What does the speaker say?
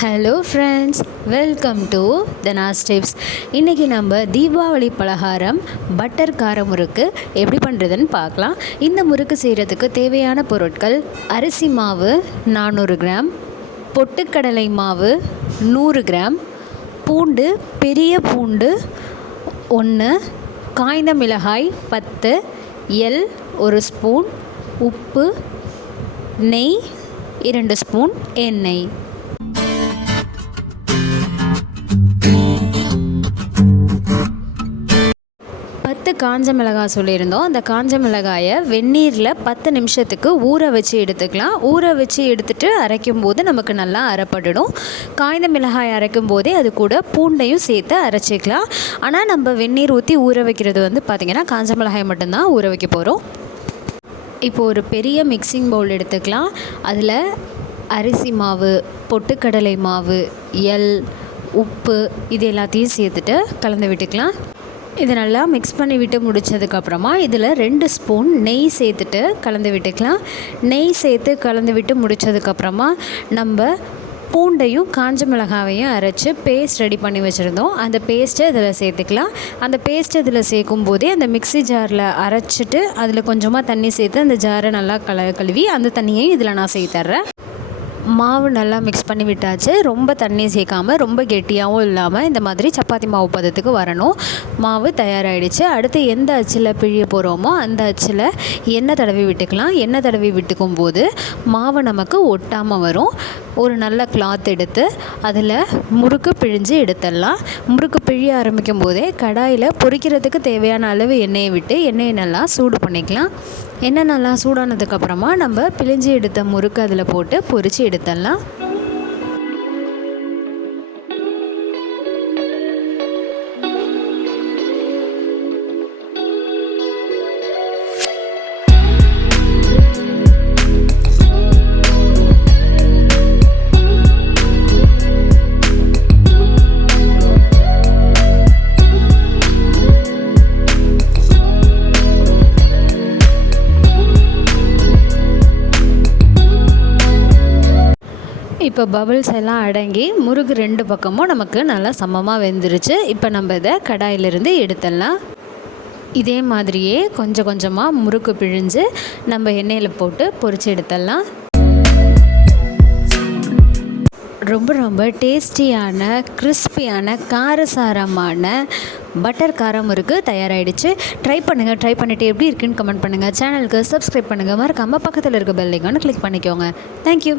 Hello friends welcome to the tips இன்றைக்கி நம்ம தீபாவளி பலகாரம் பட்டர் கார முறுக்கு எப்படி பண்ணுறதுன்னு பார்க்கலாம். இந்த முறுக்கு செய்கிறதுக்கு தேவையான பொருட்கள் அரிசி மாவு நானூறு கிராம் பொட்டுக்கடலை மாவு நூறு கிராம் பூண்டு பெரிய பூண்டு ஒன்று காய்ந்த மிளகாய் பத்து எல் ஒரு ஸ்பூன் உப்பு நெய் இரண்டு ஸ்பூன் எண்ணெய். பத்து காஞ்ச மிளகாய் சொல்லியிருந்தோம். அந்த காஞ்ச மிளகாயை வெந்நீரில் பத்து நிமிஷத்துக்கு ஊற வச்சு எடுத்துக்கலாம். ஊற வச்சு எடுத்துட்டு அரைக்கும் போது நமக்கு நல்லா அரைப்படணும் காய்ந்த மிளகாய் அரைக்கும் போதே அது கூட பூண்டையும் சேர்த்து அரைச்சிக்கலாம். ஆனால் நம்ம வெந்நீர் ஊற்றி ஊற வைக்கிறது வந்து பார்த்திங்கன்னா காஞ்ச மிளகாய் மட்டும்தான் ஊற வைக்க போகிறோம் இப்போ ஒரு பெரிய மிக்சிங் பவுல் எடுத்துக்கலாம். அதில் அரிசி மாவு பொட்டுக்கடலை மாவு எல் உப்பு இது எல்லாத்தையும் சேர்த்துட்டு கலந்து விட்டுக்கலாம். இதை நல்லா மிக்ஸ் பண்ணி விட்டு முடித்ததுக்கப்புறமா இதில் ரெண்டு ஸ்பூன் நெய் சேர்த்துட்டு கலந்து விட்டுக்கலாம். நெய் சேர்த்து கலந்து விட்டு முடித்ததுக்கப்புறமா நம்ம பூண்டையும் காஞ்ச மிளகாவையும் அரைச்சி பேஸ்ட் ரெடி பண்ணி வச்சுருந்தோம். அந்த பேஸ்ட்டை இதில் சேர்த்துக்கலாம். அந்த பேஸ்ட் இதில் சேர்க்கும் போதே அந்த மிக்ஸி ஜாரில் அரைச்சிட்டு அதில் கொஞ்சமாக தண்ணி சேர்த்து அந்த ஜாரை நல்லா கல கழுவி அந்த தண்ணியையும் இதில் நான் சேர்த்துட்றேன் மாவு நல்லா மிக்ஸ் பண்ணி விட்டாச்சு. ரொம்ப தண்ணி சேர்க்காமல் ரொம்ப கெட்டியாகவும் இல்லாமல் இந்த மாதிரி சப்பாத்தி மாவு பதத்துக்கு வரணும். மாவு தயாராகிடுச்சு அடுத்து எந்த அச்சில் பிழிய போகிறோமோ அந்த அச்சில் எண்ணெய் தடவி விட்டுக்கலாம். எண்ணெய் தடவி விட்டுக்கும் போது மாவு நமக்கு ஒட்டாமல் வரும். ஒரு நல்ல கிளாத் எடுத்து அதில் முறுக்கு பிழிஞ்சு எடுத்துடலாம். முறுக்கு பிழிய ஆரம்பிக்கும் போதே கடாயில் பொரிக்கிறதுக்கு தேவையான அளவு எண்ணெயை விட்டு எண்ணெயை நல்லா சூடு பண்ணிக்கலாம். எண்ணெய் நல்லா சூடானதுக்கப்புறமா நம்ம பிழிஞ்சு எடுத்த முறுக்கு அதில் போட்டு பொரித்து எடுத்துடலாம். இப்போ பபிள்ஸ் எல்லாம் அடங்கி முறுக்கு ரெண்டு பக்கமும் நமக்கு நல்லா சமமாக வெந்துருச்சு. இப்போ நம்ம இதை கடாயிலிருந்து எடுத்துடலாம். இதே மாதிரியே கொஞ்சம் கொஞ்சமாக முறுக்கு பிழிஞ்சு நம்ம எண்ணெயில் போட்டு பொறிச்சு எடுத்துடலாம். ரொம்ப ரொம்ப டேஸ்டியான கிறிஸ்பியான காரசாரமான பட்டர் காரம் முறுக்கு தயாராகிடுச்சு ட்ரை பண்ணுங்கள் ட்ரை பண்ணிவிட்டு எப்படி இருக்குன்னு கமெண்ட் பண்ணுங்கள் சேனலுக்கு சப்ஸ்கிரைப் பண்ணுங்கள் மறக்காமல் பக்கத்தில் இருக்க பெல் கிளிக் பண்ணிக்கோங்க. தேங்க்யூ